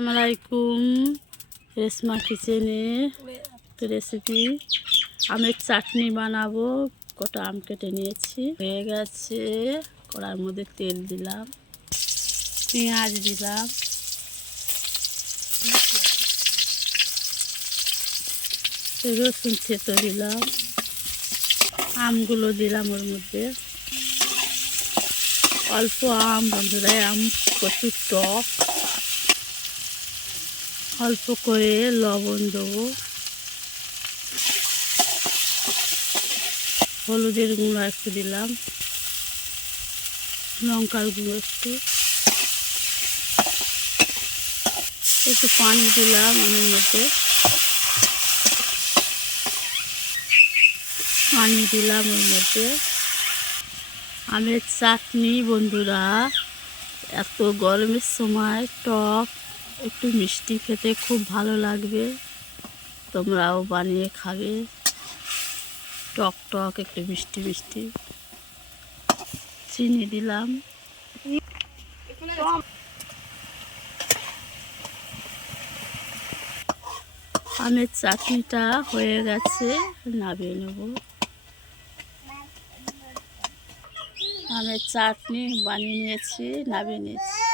আসসালামাইকুম। রেশমা কিচেনে রেসিপি আমের চাটনি বানাবো। কটা আম কেটে নিয়েছি, হয়ে গেছে। কড়ার মধ্যে তেল দিলাম, পেঁয়াজ দিলাম, রসুন থেতো দিলাম, আমগুলো দিলাম ওর মধ্যে। অল্প আম বন্ধুরা, আম প্রচুর টক। অল্প করে লবণ দেবো, হলুদের গুঁড়ো একটু দিলাম, লঙ্কার গুঁড়ো একটু পানি দিলাম আমের মধ্যে, পানি দিলাম ওর মধ্যে। আমের চাটনি বন্ধুরা, এত গরমের সময় টক একটু মিষ্টি খেতে খুব ভালো লাগবে। তোমরাও বানিয়ে খাবে। টক টক একটু মিষ্টি মিষ্টি। চিনি দিলাম। আমের চাটনিটা হয়ে গেছে, নামিয়ে নেব। আমের চাটনি বানিয়ে নিয়েছি, নামিয়ে নিয়েছি।